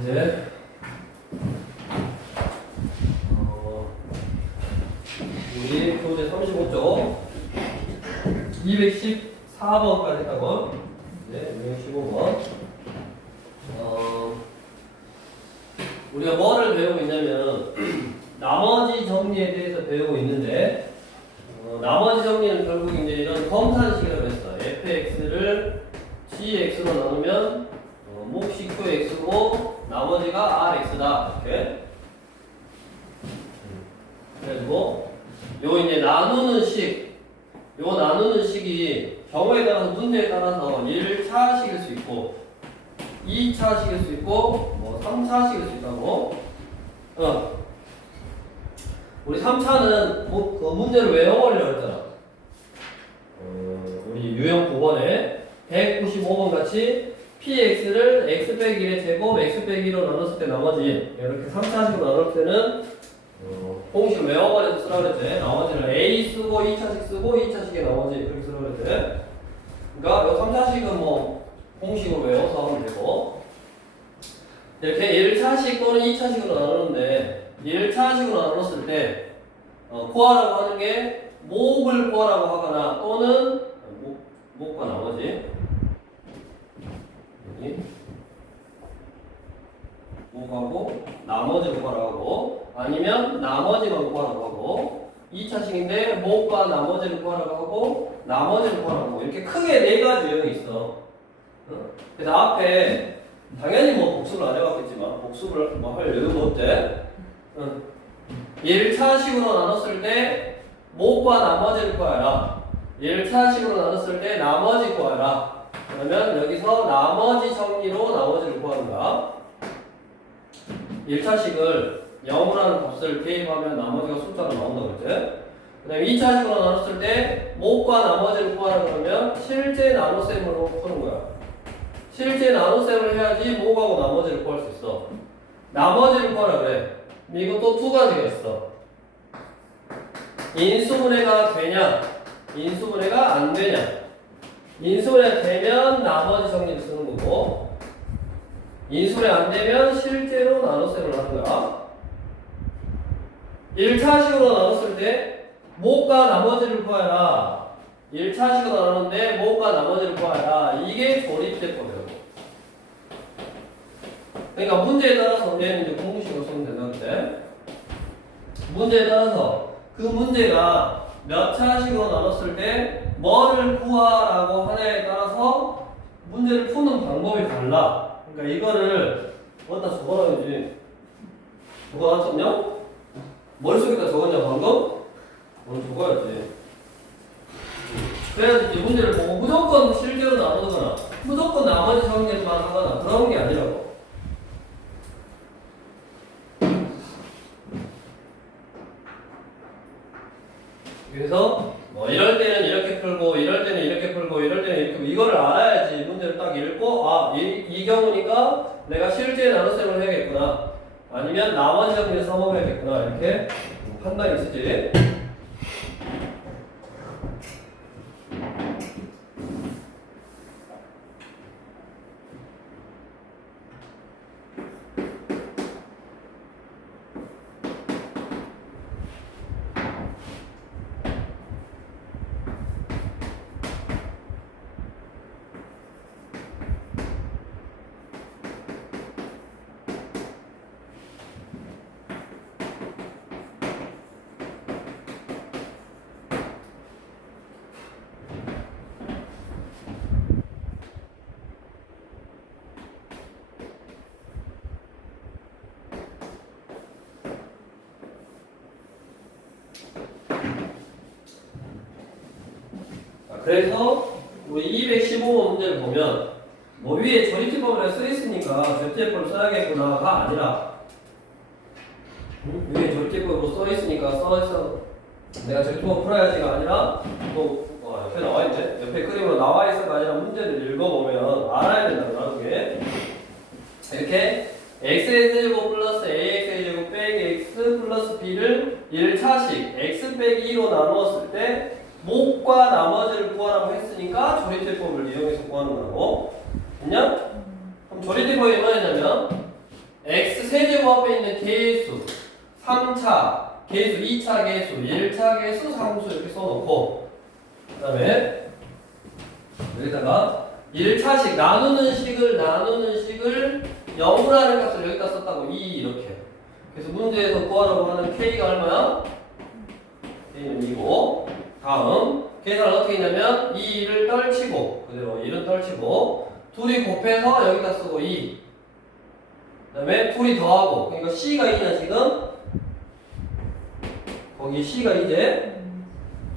이제 어, 우리 교재 35쪽 214번까지 했다고 이제 215번 어, 우리가 뭐를 배우고 있냐면 나머지 정리에 대해서 배우고 있는데 어, 나머지 정리는 결국 이제 이런 검산식이라고 했어 fx를 gx로 나누면 어, 몫이 qx고 나머지가 rx다 이렇게 그래가지고 요 이제 나누는 식, 요 나누는 식이 경우에 따라서 문제에 따라서 1차식일 수 있고 2차식일 수 있고 뭐 3차식일 수 있다고 어. 우리 3차는 뭐, 그 문제를 외워버리려고 했잖아 어, 우리 유형 9번에 195번 같이 px를 x 빼기 1의 제곱 x 빼기 1로 나눴을 때 나머지 이렇게 3차식으로 나눌 때는 어, 공식 외워버려서 쓰라 그랬지 나머지는 a 쓰고 2차식 쓰고 2차식에 나머지 그렇게 쓰라 그랬지 그러니까 요 3차식은 뭐 공식으로 외워서 하면 되고. 이렇게 1차식 또는 2차식으로 나누는데 1차식으로 나눴을 때 어, 구하라고 하는 게 목을 구하라고 하거나 또는 목, 목과 나머지. 여기 목하고 나머지를 구하라고 하고 아니면 나머지만 구하라고 하고 2차식인데 목과 나머지를 구하라고 하고 나머지를 구하라고 하고 이렇게 크게 네 가지 유형이 있어. 어? 그래서 앞에 당연히 뭐 복습을 안 해봤겠지만 복습을 뭐할 이유가 없대. 응. 1차식으로 나눴을 때 목과 나머지를 구하라. 1차식으로 나눴을 때 나머지 구하라. 그러면 여기서 나머지 정리로 나머지를 구하는 거야 1차식을 0이라는 값을 대입하면 나머지가 숫자로 나온다고 그랬지? 그 다음에 2차식으로 나눴을 때 목과 나머지를 구하라 그러면 실제 나눗셈으로 푸는 거야. 실제 나눗셈을 해야지 목하고 나머지를 구할 수 있어. 나머지를 구하라 그래. 또두 가지가 있어. 인수분해가 되냐? 인수분해가 안 되냐? 인수분해 되면 나머지 정리를 쓰는 거고 인수분해 안 되면 실제로 나눗셈을 거야. 1차식으로 나눴을 때 목과 나머지를 구하라. 1차식으로 나눴는데 목과 나머지를 구하라. 이게 조립대법이라고 그러니까 문제에 따라서 얘는 이제 공식으로 쓰면 된다는데 문제에 따라서 그 문제가 몇 차식으로 나눴을 때 뭐를 구하라고 하냐에 따라서 문제를 푸는 방법이 달라. 그러니까 이거를 어디다 적어놔야지. 적어놨었냐? 머릿속에다 적었냐 방금? 오늘 적어야지. 그래야지 이제 문제를 보고 무조건 실제로 나누거나 무조건 나머지 정리만 하거나 그런 게 아니라고. 그래서 뭐 이럴 때는 이렇게 풀고 이럴 때는 이렇게 풀고 이럴 때는 이렇게 풀고 이거를 알아야지 문제를 딱 읽고 아 이 경우니까 내가 실제 나눗셈을 해야겠구나 아니면 나머지 정리를 써먹어야겠구나 이렇게 판단이 있을지 자, 그래서 우리 215번 문제를 보면 뭐 위에 조립제법을 써 있으니까 조립제법을 써야겠구나가 아니라 응? 위에 조립제법으로 써 있으니까 써 있어 내가 조립제법 풀어야지가 아니라 또 어, 옆에 나와 있네 옆에 그림으로 나와 있어가 아니라 문제를 읽어보면 알아야 된다고 나중에 이렇게 x의 제곱 플러스 ax의 제곱 빼기 x 플러스 b를 1차식 x 빼기 2로 나누었을 때 목과 나머지를 구하라고 했으니까 조립제법을 이용해서 구하는 거고 됐냐? 그럼 조립제법이 뭐였냐면 3차 계수, 2차 계수, 1차 계수, 상수 이렇게 써놓고 그 다음에 여기다가 1차식 나누는 식을 나누는 식을 0이라는 값을 여기다 썼다고 2 이렇게 그래서 문제에서 구하라고 하는 k가 얼마야? k는 2고 다음 계산을 어떻게 했냐면 2를 떨치고 그대로 1은 떨치고 둘이 곱해서 여기다 쓰고 2 그다음에 둘이 더하고 그러니까 c가 2냐 지금? 거기 c가 이제?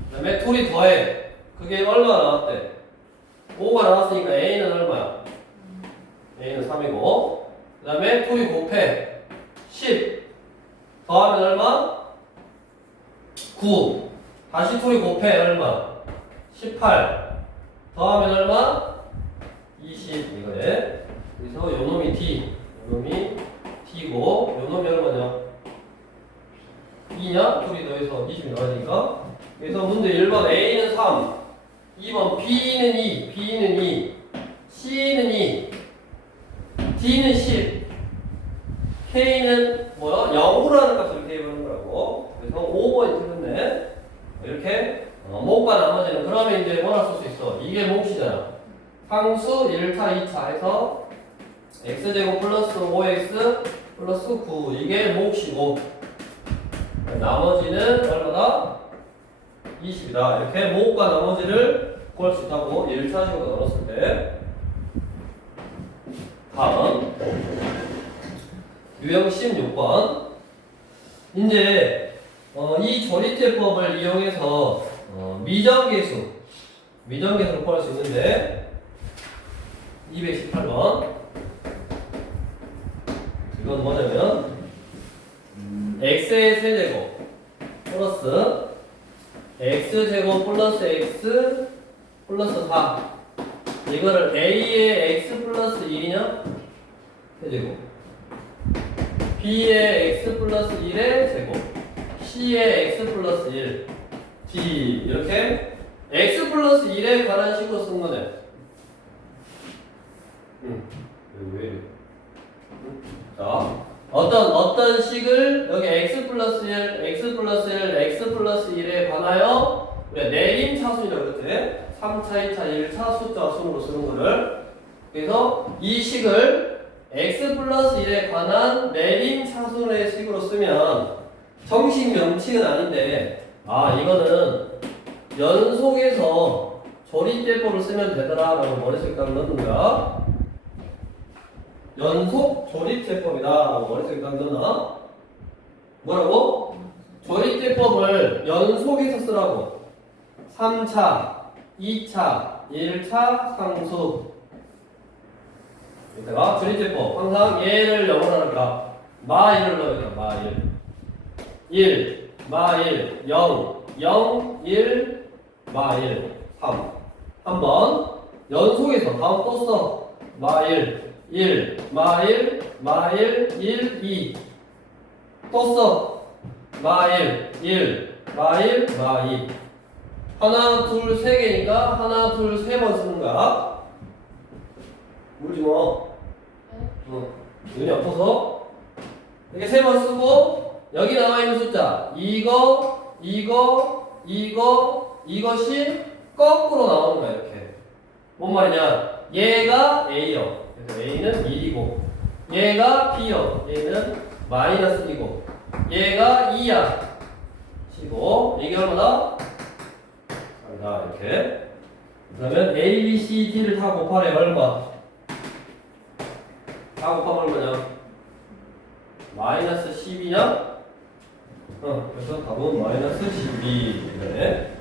그다음에 둘이 더해. 그게 얼마 나왔대? 5가 나왔으니까 a는 얼마야? A는 3이고. 그 다음에 둘이 곱해. 10 더하면 얼마? 9 다시 둘이 곱해 얼마? 18 더하면 얼마? 20 이거네. 그래서 요놈이 d. 요놈이 t고 요놈이 얼마냐? 2냐? 둘이 더해서 20이 나가니까. 그래서 문제 1번 A는 3 2번 B는 2 B는 2 C는 2 D는 10 K는 뭐야? 0으로라는 값을 이렇게 해보는 거라고. 그래서 5번이 틀렸네 이렇게 어, 목과 그러면 이제 뭐라 쓸 수 있어? 이게 몫이잖아. 상수 1차 2차 해서 x제곱 플러스 5x 플러스 9 이게 몫이고? 나머지는 얼마다? 20이다. 이렇게 모과 나머지를 구할 수 있다고 1차 식으로 나눴을 때. 다음. 유형 16번. 이제 어, 이 조리제법을 이용해서 어, 미정계수. 미정계수를 구할 수 있는데 218번. 이건 뭐냐면 x의 세제곱 플러스 x제곱 플러스 x 플러스 4 이거를 a의 x 플러스 1이냐? 세제곱. B의 x 플러스 1의 제곱. C의 x 플러스 1 이렇게 x 플러스 1에 관한 식으로 쓴 거네 응. 왜 이래? 자, 어떤 어떤 식을 여기 x 플러스 1, x 플러스 1, x 플러스 1에 관하여 왜 내림 차순이라고 그랬대? 3차, 2차, 1차 숫자 순으로 쓰는 거를 그래서 이 식을 x 플러스 1에 관한 내림 차순의 식으로 쓰면 정식 명칭은 아닌데 아 이거는 연속해서 조리제법을 쓰면 되더라라고 머릿속에 딱 넣는 거야. 연속 조립제법이다 라고 머릿속에 딱 넣나? 뭐라고? 조립제법을 연속해서 쓰라고. 3차, 2차, 1차 상수. 이따가 조립제법. 항상 얘를 영어로 하니까 마1을 넣어야 돼 마1 1, 마1, 0, 0, 1, 마1, 3 한번 연속해서 다음 또 써. 마1 1, 마1, 마1, 1, 2. 또 써. 마1, 1, 마1, 마2. 하나, 둘, 세 개니까 하나, 둘, 세 번 쓰는 거야. 울지 마. 응. 눈이 아파서. 이렇게 세 번 쓰고, 여기 나와 있는 숫자. 이거, 이거, 이거, 이것이 거꾸로 나오는 거야, 이렇게. 뭔 말이냐? 얘가 A요. 그래서 A는 1이고 얘가 B요. 얘는 마이너스 2고 얘가 2야. 시고 이게 얼마다? 3다 이렇게 그러면 A, B, C, D를 다 곱하래 얼마? 다 곱하면 얼마냐? 마이너스 12냐? 어, 그래서 답은 마이너스 12 이거네.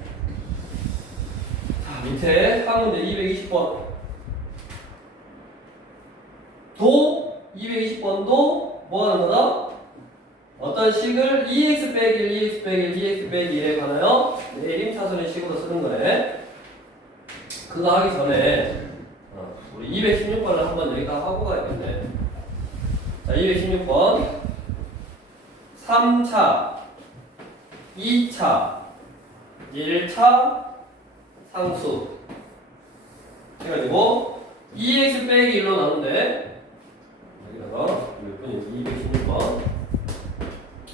자, 밑에 3문제 220번 도 220번도 뭐 하는 거다? 어떤 식을 2x 빼기 1, 2x 빼기 1, 2x 빼기 1에 관하여 내림 차선의 식으로 쓰는 거네. 그거 하기 전에 어, 우리 216번을 한번 여기다 하고 가야겠네. 자, 216번 3차, 2차, 1차 상수 해가지고 2x 빼기 1로 나누는데 여기다가 몇 번이지? 216번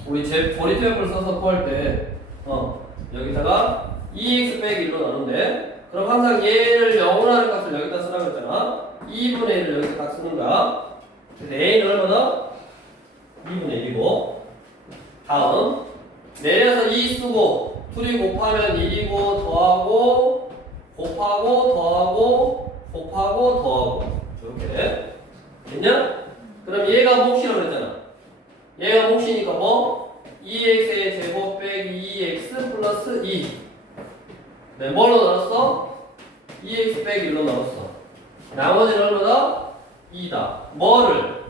우리 제 조리태엽을 써서 구할 때 어, 여기다가 2x 빼기 1로 나눈대 그럼 항상 얘를 0으로 하는 값을 여기다 쓰라고 했잖아 2분의 1을 여기다 딱 쓰는 거야 그래서 a는 얼마나? 2분의 1이고 다음 내려서 2 쓰고 둘이 곱하면 1이고 더하고 곱하고 더하고 곱하고 더하고 이렇게 됐냐? 그럼 얘가 몫이라고 그랬잖아 얘가 몫이니까 뭐? 2x의 제곱 빼기 2x 플러스 2 네, 뭘로 나눴어? 2x 빼기 1로 나눴어 나머지는 얼마다? 2다 뭐를?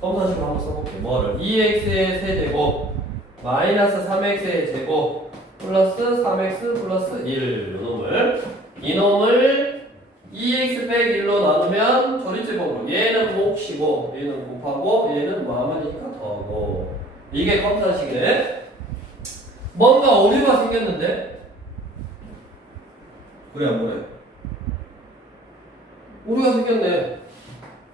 검사식으로 한번 써볼게 뭐를? 2x의 세제곱 마이너스 3x의 제곱 플러스 3x 플러스 1 이놈을 이놈을 2x 빼기 1로 나누면 조리제곱으로 얘는 몫이고 얘는 곱하고 얘는 마음이니까 더하고. 이게 검사식이네. 뭔가 오류가 생겼는데? 그래 안 그래? 오류가 생겼네.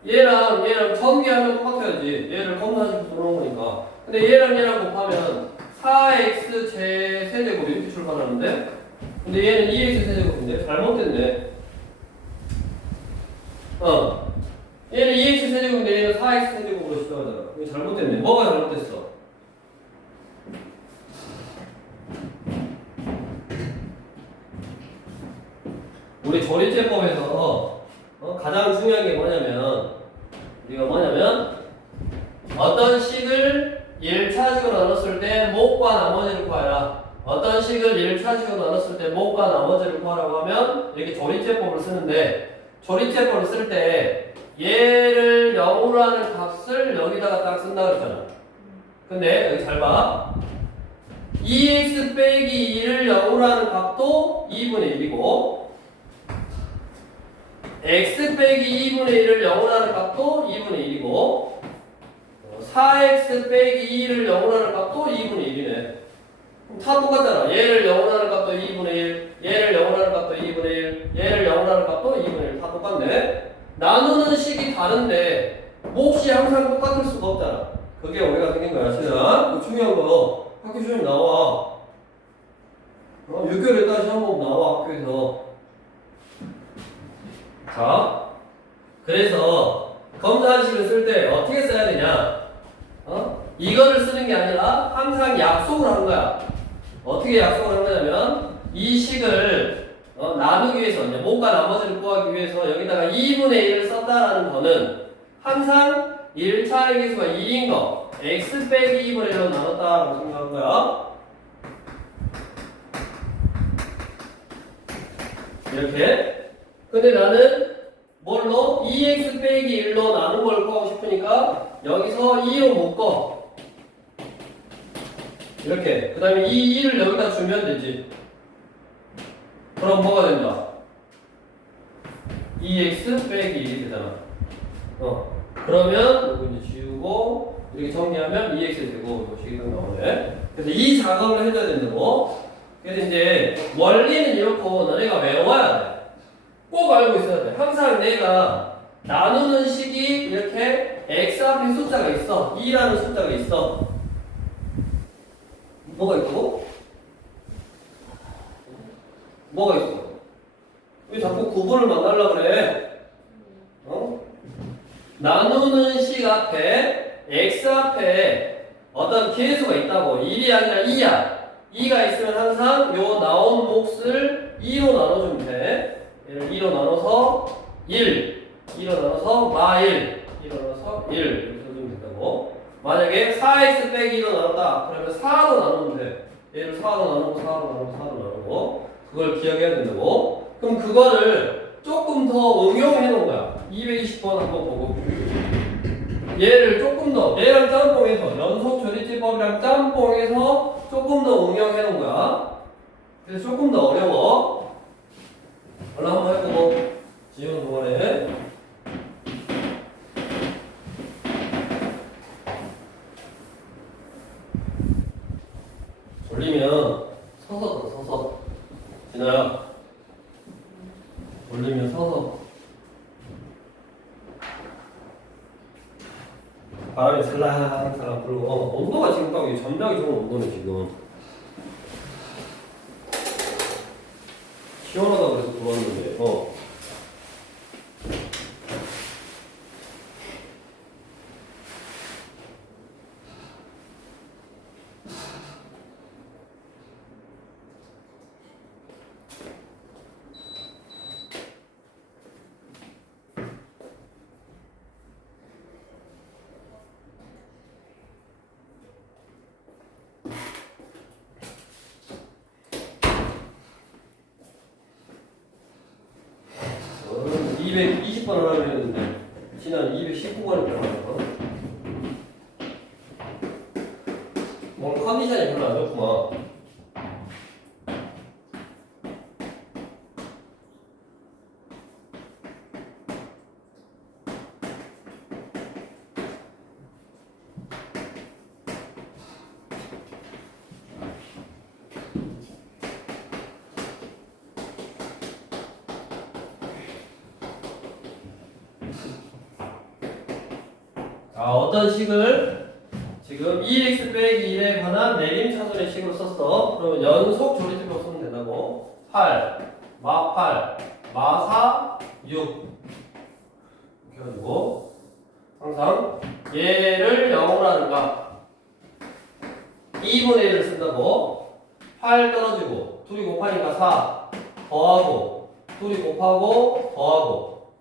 얘랑 얘랑 전개하면 똑같아야지. 얘를 검사식으로 들어온 거니까 근데 얘랑 얘랑 곱하면 4x 제 세제곱 이렇게 출발하는데 근데 얘는 2x 세제곱인데 잘못됐네. 어. 얘는 2x 세제곱인데 얘는 4x 세제곱으로 시작하잖아. 이거 잘못됐네. 뭐가 잘못됐어? 우리 조리제법에서 어, 가장 중요한 게 뭐냐면 우리가 뭐냐면 어떤 식을 1차식으로 나눴을 때 목과 나머지를 구하라. 어떤 식을 1차식으로 나눴을 때 목과 나머지를 구하라고 하면 이렇게 조리제법을 쓰는데 조리제법을 쓸 때 얘를 0으로 하는 값을 여기다가 딱 쓴다 그랬잖아. 근데 여기 잘 봐. 2x 빼기 2를 0으로 하는 값도 2분의 1이고 x 빼기 2분의 1을 0으로 하는 값도 2분의 1이고 4x 빼기 2를 0으로 하는 값도 2분의 1이네. 그럼 다 똑같잖아. 얘를 0으로 하는 값도 2분의 1 얘를 0으로 하는 값도 2분의 1 얘를 0으로 하는 값도 2분의 1 다 똑같네. 나누는 식이 다른데 몫이 항상 똑같을 수가 없잖아. 그게 오해가 생긴 거야 시작 그 중요한 거. 학교 시험에 나와. 어, 6개월에 다시 한 번 나와 학교에서. 자, 그래서 검사식을 쓸 때 어떻게 써야 되냐? 어? 이거를 쓰는 게 아니라 항상 약속을 한 거야. 어떻게 약속을 한 거냐면 이 식을 어, 나누기 위해서 이제 뭔가 나머지를 구하기 위해서 여기다가 2분의 1을 썼다라는 거는 항상 1차 회계수가 2인 거 x 빼기 2분의 1로 나눴다라고 생각한 거야. 이렇게 근데 나는 뭘로? 2x 빼기 1로 나눈 걸 구하고 싶으니까 여기서 2로 묶어. 이렇게. 그 다음에 이 2를 여기다 주면 되지. 그럼 뭐가 된다? 2x 빼기 1이 되잖아. 어. 그러면 이거 이제 지우고 이렇게 정리하면 2x 되고 이것이 딱 나오네. 그래서 이 작업을 해줘야 된다고. 그래서 이제 원리는 이렇고 너네가 외워야 돼. 꼭 알고 있어야 돼. 항상 내가 나누는 식이 앞에 숫자가 있어. 2라는 숫자가 있어. 뭐가 있고? 뭐가 있어? 왜 자꾸 구분을 만들려고 그래? 어? 나누는 식 앞에 x 앞에 어떤 계수가 있다고 1이 아니라 2야 2가 있으면 항상 요 나온 몫을 2로 나눠주면 돼 얘를 2로 나눠서 1, 2로 나눠서 마1, 2로 나눠서 1 이렇게 써주면 된다고. 만약에 4x 빼기 2로 나눴다. 그러면 4로 나누면 돼. 얘를 4로 나누고 4로 나누고 4로 나누고 그걸 기억해야 된다고. 그럼 그거를 조금 더 응용해 놓은 거야. 220번 한번 보고. 얘를 조금 더 얘랑 짬뽕해서 연속 조리집법이랑 짬뽕해서 조금 더 응용해 놓은 거야. 그래서 조금 더 어려워. 얼른 한번 해보고. 지우는 동안에 돌리면 서서 더 서서 진아야 돌리면 서서 바람이 살랑살랑 불고. 어, 온도가 지금 딱 잠자기 좋은 온도네 지금. 시원하다 그래서 들어왔는데 어 저는 220번 하라고 했는데 지난 219번을 들어가서 오늘 컨디션이 별로 안 좋구만 자 어떤 식을? 지금 2x 빼기 1에 관한 내림 차순의 식으로 썼어. 그러면 연속 조리집으로 쓰면 된다고. 8 마 8, 마 4, 6 이렇게 해가지고 항상 얘를 0으로 하는가 2분의 1을 쓴다고. 8 떨어지고 둘이 곱하니까 4 더하고 둘이 곱하고 더하고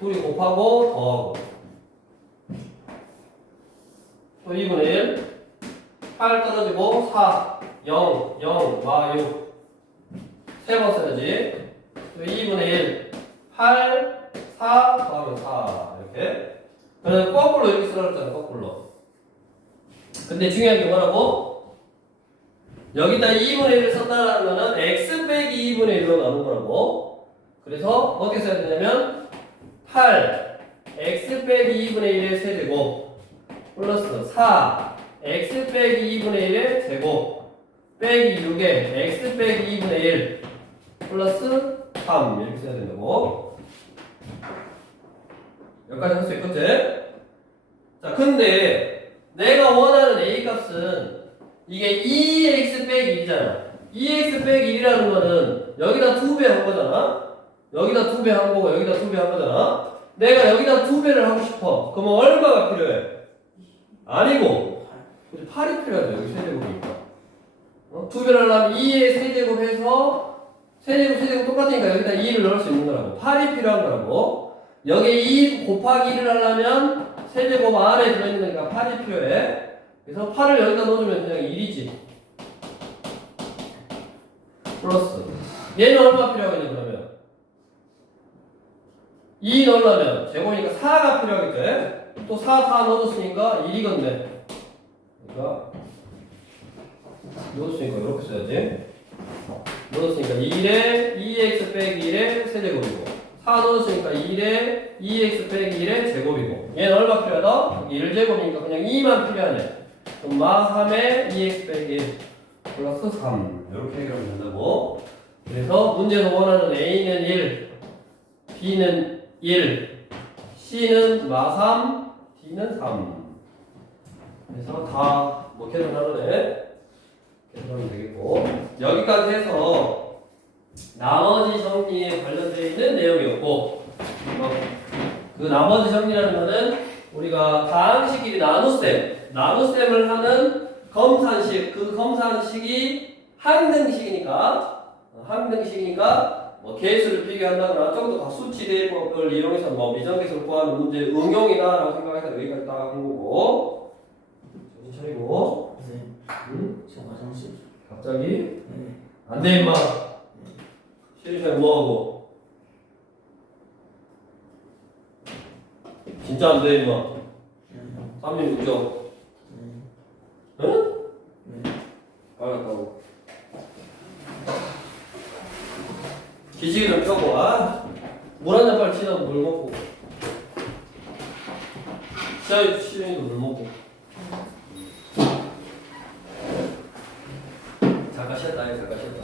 둘이 곱하고 더하고 또 2분의 1 8 떨어지고 4 0 0마6세번 써야지. 또 2분의 1 8 4 더하면 4 이렇게. 그래서 거꾸로 이렇게 쓰라고 했잖아 거꾸로. 근데 중요한 게 뭐라고? 여기다 2분의 1을 썼다는 거는 x 빼기 2분의 1로 나눈 거라고. 그래서 어떻게 써야 되냐면 8 x 빼기 2분의 1의 세제곱 플러스 4 x 빼기 2분의 1의 제곱 빼기 6에 x 빼기 2분의 1 플러스 3 이렇게 써야 된다고. 여기까지 할 수 있겠지? 자 근데 내가 원하는 a 값은 이게 2x 빼기 1이잖아. 2x 빼기 1이라는 거는 여기다 2배 한 거잖아. 여기다 2배 한 거고 여기다 2배 한 거잖아. 내가 여기다 2배를 하고 싶어. 그러면 얼마가 필요해? 아니고 8이 필요하죠 여기 세제곱이니까 어? 두 배를 하려면 2의 세제곱 해서 세제곱 세제곱 똑같으니까 여기다 2를 넣을 수 있는 거라고. 8이 필요한 거라고. 여기 2 곱하기 1을 하려면 세제곱 안에 들어있는 거니까 8이 필요해 그래서 8을 여기다 넣어주면 그냥 1이지. 플러스. 얘는 얼마 필요하겠니 그러면? 2 넣으려면 제곱이니까 4가 필요하겠지 또4다 넣어줬으니까 1이겠네 그러니까 넣었으니까 이렇게 써야지. 넣었으니까 1에 2x 빼기 1의 세제곱이고 4 넣었으니까 1에 2x 빼기 1의 제곱이고. 얘는 얼마 필요하다? 1제곱이니까 그냥 2만 필요하네. 그럼 마 3에 2x 빼기 1 플러스 3 이렇게 해결하면 된다고. 그래서 문제에서 원하는 A는 1 B는 1 C는 마 3 D는 3 그래서 다뭐 계산하는데 계산하면 되겠고 여기까지 해서 나머지 정리에 관련되어 있는 내용이었고 어, 그 나머지 정리라는 거는 우리가 다항식끼리 나눗셈 나눗셈을 하는 검산식 그 검산식이 항등식이니까 어, 항등식이니까 뭐 개수를 비교한다거나 조금 더 수치 대입법을 이용해서 뭐 미정계수를 구하는 문제 응용이다라고 생각해서 여기까지 딱 한 거고 정신 차리고 선생님, 응? 저 화장실. 갑자기 네. 안돼 임마 시간에 뭐하고 진짜 안돼 임마 네. 삼림 무적 네. 응? 네. 알았다고 기지개 좀 펴고 아 물 한 잔 빨리 치다 물 먹고. 시아이 시인도 물 먹고. 잠깐 쉬었다 해 잠깐 쉬었다